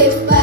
live by.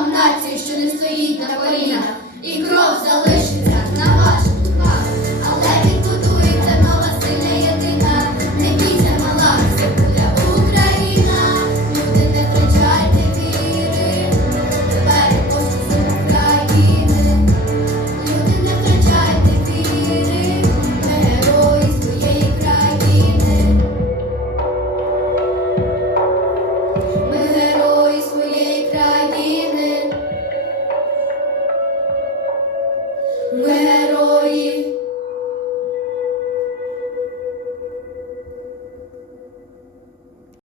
вам що не стоїть на колінах, і кров залишить.